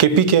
KPK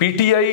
PTI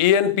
ANP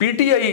PTI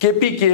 KPK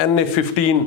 NA-15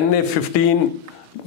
NA-15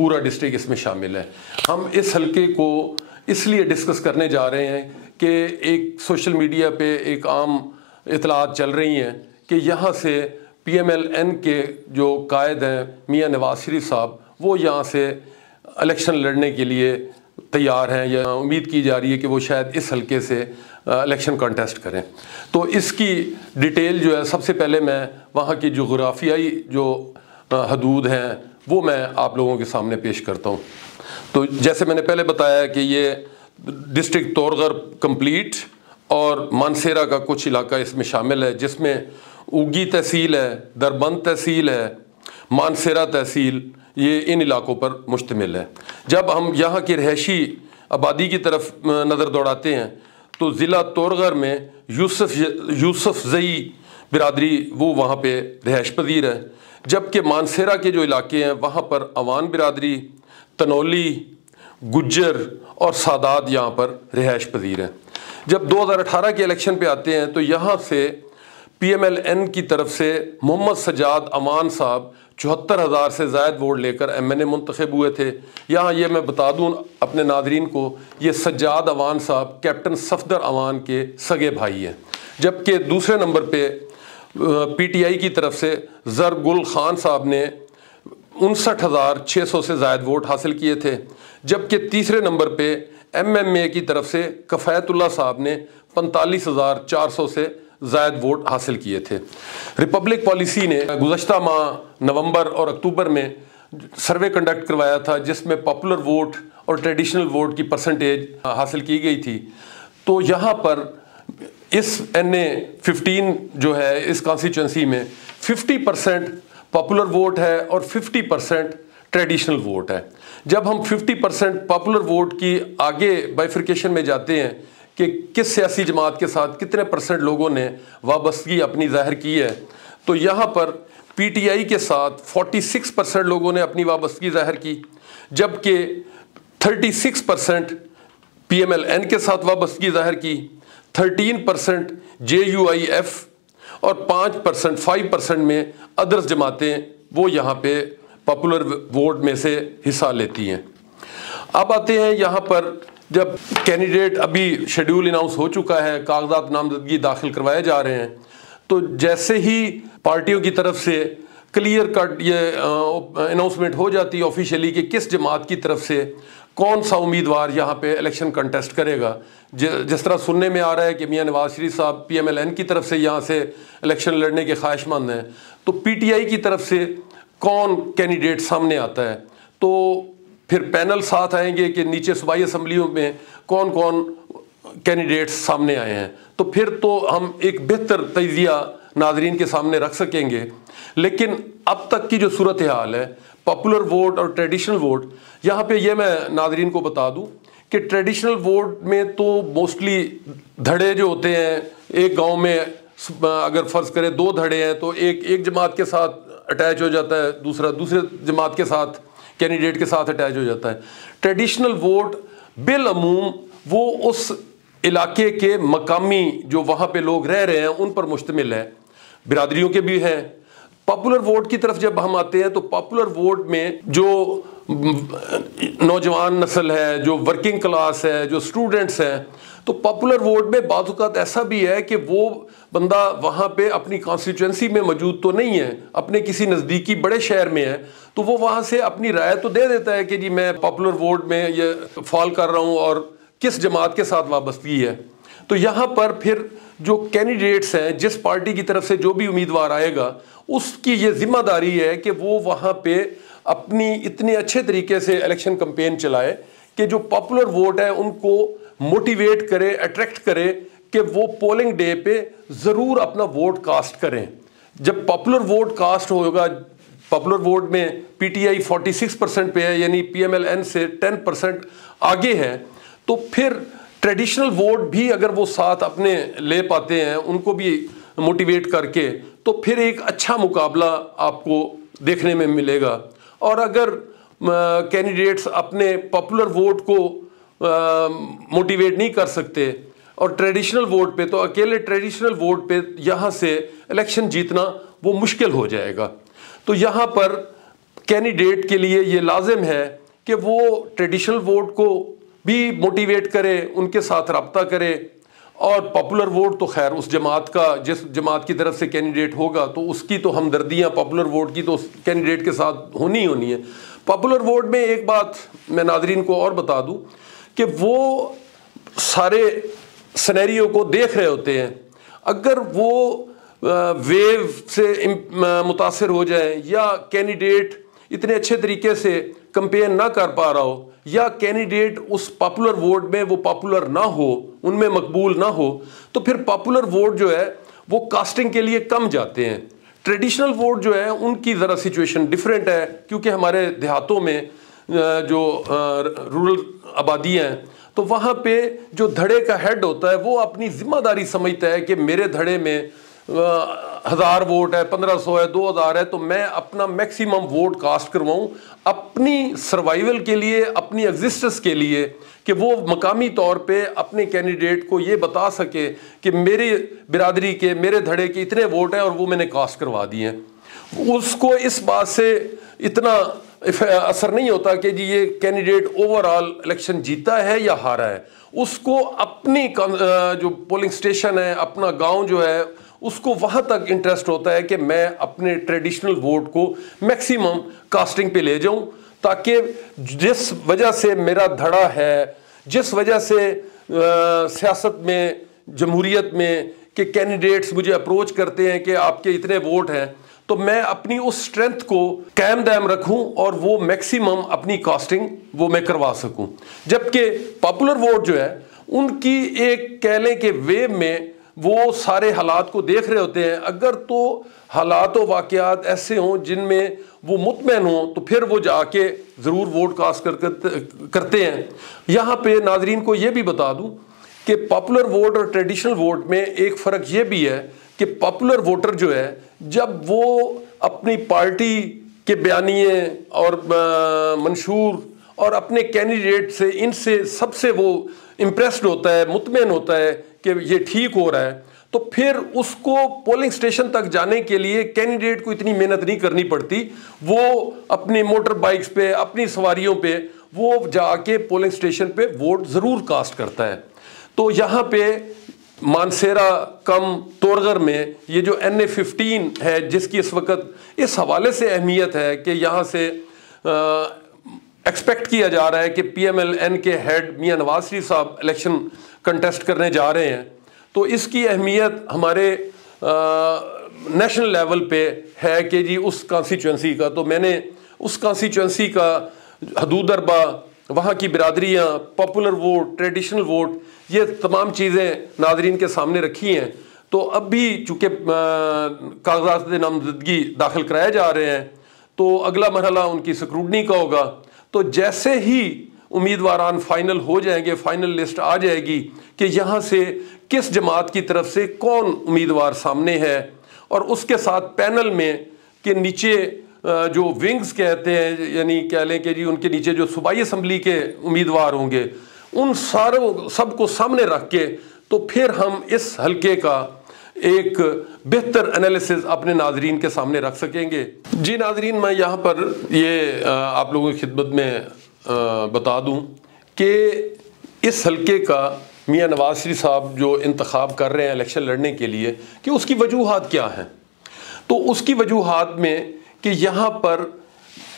پورا district اس میں شامل ہے۔ ہم اس حلقے کو اس لیے ڈسکس کرنے جا رہے ہیں کہ ایک سوشل میڈیا پہ ایک عام اطلاعات چل رہی ہیں کہ یہاں سے PMLN کے جو قائد ہیں میاں نواز شریف صاحب، وہ یہاں سے الیکشن لڑنے کے لیے تیار ہیں، یا امید کی جا رہی ہے کہ وہ شاید اس حلقے سے الیکشن کنٹیسٹ کریں۔ تو اس کی ڈیٹیل جو ہے، سب سے پہلے میں وہاں کی جغرافیائی جو حدود ہیں وہ میں آپ لوگوں کے سامنے پیش کرتا ہوں۔ تو جیسے میں نے پہلے بتایا کہ یہ ڈسٹرکٹ طورغر کمپلیٹ اور مانسیرا کا کچھ علاقہ اس میں شامل ہے، جس میں اوگی تحصیل ہے، دربند تحصیل ہے، مانسیرا تحصیل، یہ ان علاقوں پر مشتمل ہے۔ جب ہم یہاں کی رہائشی آبادی کی طرف نظر دوڑاتے ہیں تو ضلع طورغر میں یوسف زئی برادری وہ وہاں پہ رہائش پذیر ہے، جبکہ مانسیرا کے جو علاقے ہیں وہاں پر عوان برادری، تنولی، گجر اور سادات یہاں پر رہائش پذیر ہیں۔ جب 2018 کے الیکشن پہ آتے ہیں تو یہاں سے PMLN کی طرف سے محمد سجاد امان صاحب 74,000 سے زائد ووٹ لے کر MNA منتخب ہوئے تھے۔ یہاں یہ میں بتا دوں اپنے ناظرین کو، یہ سجاد امان صاحب کیپٹن صفدر امان کے سگے بھائی ہیں، جبکہ دوسرے نمبر پہ PTI کی طرف سے زرگل خان صاحب نے 59,600 سے زائد ووٹ حاصل کیے تھے، جبکہ تیسرے نمبر پہ MMA کی طرف سے کفایت اللہ صاحب نے 45,400 سے زائد ووٹ حاصل کیے تھے۔ ریپبلک پالیسی نے گزشتہ ماہ نومبر اور اکتوبر میں سروے کنڈکٹ کروایا تھا، جس میں پاپولر ووٹ اور ٹریڈیشنل ووٹ کی پرسنٹیج حاصل کی گئی تھی۔ تو یہاں پر اس NA 15 جو ہے اس کانسٹیچوئنسی میں 50% پاپولر ووٹ ہے اور 50% ٹریڈیشنل ووٹ ہے۔ جب ہم 50% پاپولر ووٹ کی آگے بائیفرکیشن میں جاتے ہیں کہ کس سیاسی جماعت کے ساتھ کتنے % لوگوں نے وابستگی اپنی ظاہر کی ہے، تو یہاں پر PTI کے ساتھ 46% لوگوں نے اپنی وابستگی ظاہر کی، جبکہ 36% PMLN کے ساتھ وابستگی ظاہر کی، 13% JUIF اور 5% میں ادرس جماعتیں وہ یہاں پہ پاپولر ووٹ میں سے حصہ لیتی ہیں۔ اب آتے ہیں یہاں پر، جب کینڈیڈیٹ ابھی شیڈیول اناؤنس ہو چکا ہے، کاغذات نامزدگی داخل کروائے جا رہے ہیں، تو جیسے ہی پارٹیوں کی طرف سے کلیئر کٹ یہ اناؤنسمنٹ ہو جاتی ہے آفیشیلی کہ کس جماعت کی طرف سے کون سا امیدوار یہاں پہ الیکشن کنٹیسٹ کرے گا، جس طرح سننے میں آ رہا ہے کہ میاں نواز شریف صاحب PMLN کی طرف سے یہاں سے الیکشن لڑنے کے خواہش مند ہیں، تو PTI کی طرف سے کون کینڈیڈیٹ سامنے آتا ہے، تو پھر پینل ساتھ آئیں گے کہ نیچے صوبائی اسمبلیوں میں کون کون کینڈیڈیٹس سامنے آئے ہیں، تو پھر تو ہم ایک بہتر تجزیہ ناظرین کے سامنے رکھ سکیں گے۔ لیکن اب تک کی جو صورتحال ہے پاپولر ووٹ اور ٹریڈیشنل ووٹ، یہاں پہ یہ میں ناظرین کو بتا دوں کہ ٹریڈیشنل ووٹ میں تو موسٹلی دھڑے جو ہوتے ہیں، ایک گاؤں میں اگر فرض کرے 2 دھڑے ہیں تو ایک جماعت کے ساتھ اٹیچ ہو جاتا ہے، دوسرے جماعت کے ساتھ کینڈیڈیٹ کے ساتھ اٹیچ ہو جاتا ہے۔ ٹریڈیشنل ووٹ بالعموم وہ اس علاقے کے مقامی جو وہاں پہ لوگ رہ رہے ہیں ان پر مشتمل ہے، برادریوں کے بھی ہیں۔ پاپولر ووٹ کی طرف جب ہم آتے ہیں تو پاپولر ووٹ میں جو نوجوان نسل ہے، جو ورکنگ کلاس ہے، جو اسٹوڈنٹس ہیں، تو پاپولر ووٹ میں بعض اوقات ایسا بھی ہے کہ وہ بندہ وہاں پہ اپنی کانسٹیچوئنسی میں موجود تو نہیں ہے، اپنے کسی نزدیکی بڑے شہر میں ہے، تو وہ وہاں سے اپنی رائے تو دے دیتا ہے کہ جی میں پاپولر ووٹ میں یہ فال کر رہا ہوں اور کس جماعت کے ساتھ وابستگی ہے۔ تو یہاں پر پھر جو کینڈیڈیٹس ہیں، جس پارٹی کی طرف سے جو بھی امیدوار آئے گا، اس کی یہ ذمہ داری ہے کہ وہ وہاں پہ اپنی اتنے اچھے طریقے سے الیکشن کمپین چلائے کہ جو پاپولر ووٹ ہے ان کو موٹیویٹ کرے، اٹریکٹ کرے کہ وہ پولنگ ڈے پہ ضرور اپنا ووٹ کاسٹ کریں۔ جب پاپولر ووٹ کاسٹ ہوگا، پاپولر ووٹ میں PTI 46% پہ ہے، یعنی PMLN سے 10% آگے ہے، تو پھر ٹریڈیشنل ووٹ بھی اگر وہ ساتھ اپنے لے پاتے ہیں، ان کو بھی موٹیویٹ کر کے، تو پھر ایک اچھا مقابلہ آپ کو دیکھنے میں ملے گا۔ اور اگر کینڈیڈیٹس اپنے پاپولر ووٹ کو موٹیویٹ نہیں کر سکتے اور ٹریڈیشنل ووٹ پہ، تو اکیلے ٹریڈیشنل ووٹ پہ یہاں سے الیکشن جیتنا وہ مشکل ہو جائے گا۔ تو یہاں پر کینڈیڈیٹ کے لیے یہ لازم ہے کہ وہ ٹریڈیشنل ووٹ کو بھی موٹیویٹ کرے، ان کے ساتھ رابطہ کرے، اور پاپولر ووٹ تو خیر اس جماعت کا، جس جماعت کی طرف سے کینڈیڈیٹ ہوگا تو اس کی تو ہمدردیاں پاپولر ووٹ کی تو اس کینڈیڈیٹ کے ساتھ ہونی ہے۔ پاپولر ووٹ میں ایک بات میں ناظرین کو اور بتا دوں کہ وہ سارے سینیریو کو دیکھ رہے ہوتے ہیں، اگر وہ ویو سے متاثر ہو جائیں یا کینڈیڈیٹ اتنے اچھے طریقے سے کمپین نہ کر پا رہا ہو، یا کینڈیڈیٹ اس پاپولر ووٹ میں وہ پاپولر نہ ہو، ان میں مقبول نہ ہو، تو پھر پاپولر ووٹ جو ہے وہ کاسٹنگ کے لیے کم جاتے ہیں۔ ٹریڈیشنل ووٹ جو ہے ان کی ذرا سچویشن ڈیفرنٹ ہے، کیونکہ ہمارے دیہاتوں میں جو رورل آبادیاں ہیں تو وہاں پہ جو دھڑے کا ہیڈ ہوتا ہے وہ اپنی ذمہ داری سمجھتا ہے کہ میرے دھڑے میں 1000 ووٹ ہے، 1500 ہے، 2000 ہے، تو میں اپنا میکسیمم ووٹ کاسٹ کرواؤں اپنی سروائیول کے لیے، اپنی ایگزسٹنس کے لیے، کہ وہ مقامی طور پہ اپنے کینڈیڈیٹ کو یہ بتا سکے کہ میری برادری کے، میرے دھڑے کے اتنے ووٹ ہیں اور وہ میں نے کاسٹ کروا دیے ہیں۔ اس کو اس بات سے اتنا اثر نہیں ہوتا کہ جی یہ کینڈیڈیٹ اوور آل الیکشن جیتا ہے یا ہارا ہے، اس کو اپنی جو پولنگ سٹیشن ہے، اپنا گاؤں جو ہے، اس کو وہاں تک انٹرسٹ ہوتا ہے کہ میں اپنے ٹریڈیشنل ووٹ کو میکسیمم کاسٹنگ پہ لے جاؤں، تاکہ جس وجہ سے میرا دھڑا ہے، جس وجہ سے سیاست میں، جمہوریت میں کہ کینڈیڈیٹس مجھے اپروچ کرتے ہیں کہ آپ کے اتنے ووٹ ہیں، تو میں اپنی اس سٹرینتھ کو قائم دائم رکھوں اور وہ میکسیمم اپنی کاسٹنگ وہ میں کروا سکوں۔ جبکہ پاپولر ووٹ جو ہے ان کی ایک کہہ لیں کہ ویو میں وہ سارے حالات کو دیکھ رہے ہوتے ہیں، اگر تو حالات و واقعات ایسے ہوں جن میں وہ مطمئن ہوں تو پھر وہ جا کے ضرور ووٹ کاسٹ کرتے ہیں۔ یہاں پہ ناظرین کو یہ بھی بتا دوں کہ پاپولر ووٹ اور ٹریڈیشنل ووٹ میں ایک فرق یہ بھی ہے کہ پاپولر ووٹر جو ہے جب وہ اپنی پارٹی کے بیانیے اور منشور اور اپنے کینڈیڈیٹ سے، ان سے سب سے وہ امپریسڈ ہوتا ہے، مطمئن ہوتا ہے کہ یہ ٹھیک ہو رہا ہے، تو پھر اس کو پولنگ سٹیشن تک جانے کے لیے کینڈیڈیٹ کو اتنی محنت نہیں کرنی پڑتی، وہ اپنی موٹر بائکس پہ، اپنی سواریوں پہ وہ جا کے پولنگ سٹیشن پہ ووٹ ضرور کاسٹ کرتا ہے۔ تو یہاں پہ مانسیرا کم تورغر میں یہ جو NA-15 ہے، جس کی اس وقت اس حوالے سے اہمیت ہے کہ یہاں سے ایکسپیکٹ کیا جا رہا ہے کہ PMLN کے ہیڈ میاں نواز شریف صاحب الیکشن کنٹیسٹ کرنے جا رہے ہیں، تو اس کی اہمیت ہمارے نیشنل لیول پہ ہے کہ جی اس کانسٹیچوئنسی کا، تو میں نے اس کانسٹیچوئنسی کا حدود اربا، وہاں کی برادریاں، پاپولر ووٹ، ٹریڈیشنل ووٹ، یہ تمام چیزیں ناظرین کے سامنے رکھی ہیں۔ تو اب بھی چونکہ کاغذات نامزدگی داخل کرائے جا رہے ہیں تو اگلا مرحلہ ان کی سکروٹنی کا ہوگا، تو جیسے ہی امیدواران فائنل ہو جائیں گے، فائنل لسٹ آ جائے گی کہ یہاں سے کس جماعت کی طرف سے کون امیدوار سامنے ہے، اور اس کے ساتھ پینل میں کہ نیچے جو ونگز کہتے ہیں، یعنی کہہ لیں کہ جی ان کے نیچے جو صوبائی اسمبلی کے امیدوار ہوں گے، ان سب کو سامنے رکھ کے تو پھر ہم اس حلقے کا ایک بہتر انالیسز اپنے ناظرین کے سامنے رکھ سکیں گے۔ جی ناظرین، میں یہاں پر یہ آپ لوگوں کی خدمت میں بتا دوں کہ اس حلقے کا میاں نواز شریف صاحب جو انتخاب کر رہے ہیں الیکشن لڑنے کے لیے، کہ اس کی وجوہات کیا ہیں۔ تو اس کی وجوہات میں کہ یہاں پر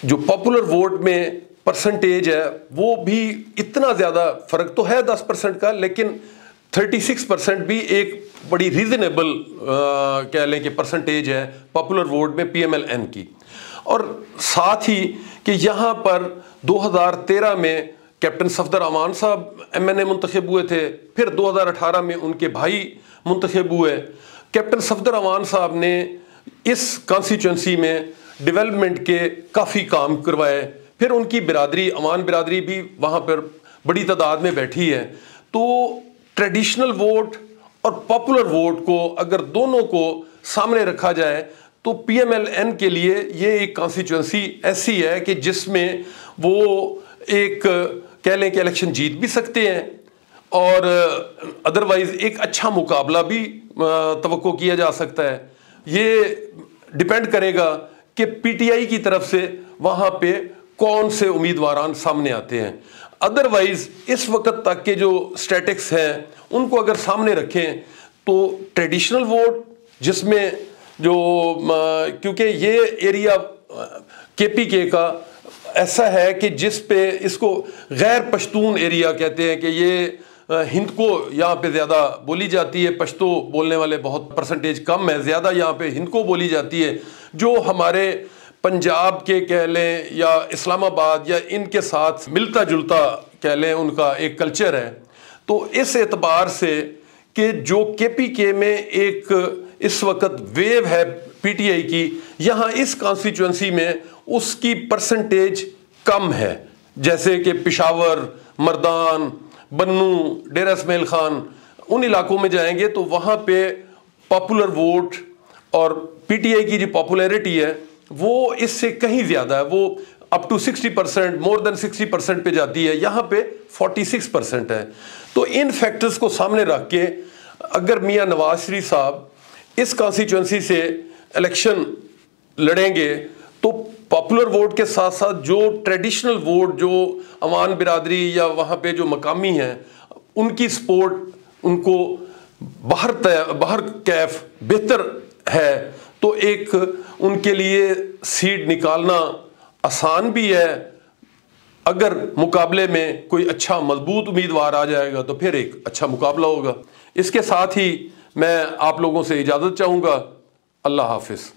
جو پاپولر ووٹ میں پرسنٹیج ہے وہ بھی اتنا زیادہ فرق تو ہے 10% کا، لیکن 36% بھی ایک بڑی ریزنیبل کہہ لیں کہ پرسنٹیج ہے پاپولر ووٹ میں PMLN کی۔ اور ساتھ ہی کہ یہاں پر 2013 میں کیپٹن صفدر امان صاحب MNA منتخب ہوئے تھے، پھر 2018 میں ان کے بھائی منتخب ہوئے۔ کیپٹن صفدر امان صاحب نے اس کانسٹیچوئنسی میں ڈیولپمنٹ کے کافی کام کروائے، پھر ان کی برادری، امان برادری بھی وہاں پر بڑی تعداد میں بیٹھی ہے۔ تو ٹریڈیشنل ووٹ اور پاپولر ووٹ کو اگر دونوں کو سامنے رکھا جائے تو PMLN کے لیے یہ ایک کانسٹیچوئنسی ایسی ہے کہ جس میں وہ ایک کہہ لیں کہ الیکشن جیت بھی سکتے ہیں، اور ادروائز ایک اچھا مقابلہ بھی توقع کیا جا سکتا ہے۔ یہ ڈیپینڈ کرے گا کہ PTI کی طرف سے وہاں پہ کون سے امیدواران سامنے آتے ہیں. ادروائز اس وقت تک کے جو اسٹیٹکس ہیں ان کو اگر سامنے رکھیں تو ٹریڈیشنل ووٹ جس میں جو کیونکہ یہ ایریا کے پی کے کا ایسا ہے کہ جس پہ اس کو غیر پشتون ایریا کہتے ہیں کہ یہ ہند کو یہاں پہ زیادہ بولی جاتی ہے, پشتو بولنے والے بہت پرسنٹیج کم ہے, زیادہ یہاں پہ ہند کو بولی جاتی ہے, جو ہمارے پنجاب کے کہہ لیں یا اسلام آباد یا ان کے ساتھ ملتا جلتا کہہ لیں ان کا ایک کلچر ہے. تو اس اعتبار سے کہ جو کے پی کے میں ایک اس وقت ویو ہے پی ٹی آئی کی, یہاں اس کانسٹیچوئنسی میں اس کی پرسنٹیج کم ہے. جیسے کہ پشاور, مردان, بنو, ڈیرہ اسماعیل خان, ان علاقوں میں جائیں گے تو وہاں پہ پاپولر ووٹ اور پی ٹی آئی کی جو پاپولیرٹی ہے وہ اس سے کہیں زیادہ ہے, وہ اپ ٹو 60%, مور دین 60% پہ جاتی ہے, یہاں پہ 46% ہے. تو ان فیکٹرز کو سامنے رکھ کے اگر میاں نواز شریف صاحب اس کانسٹیچوئنسی سے الیکشن لڑیں گے تو پاپولر ووٹ کے ساتھ ساتھ جو ٹریڈیشنل ووٹ جو عوام برادری یا وہاں پہ جو مقامی ہیں ان کی سپورٹ ان کو باہر کیف بہتر ہے, تو ایک ان کے لیے سیٹ نکالنا آسان بھی ہے. اگر مقابلے میں کوئی اچھا مضبوط امیدوار آ جائے گا تو پھر ایک اچھا مقابلہ ہوگا. اس کے ساتھ ہی میں آپ لوگوں سے اجازت چاہوں گا. اللہ حافظ.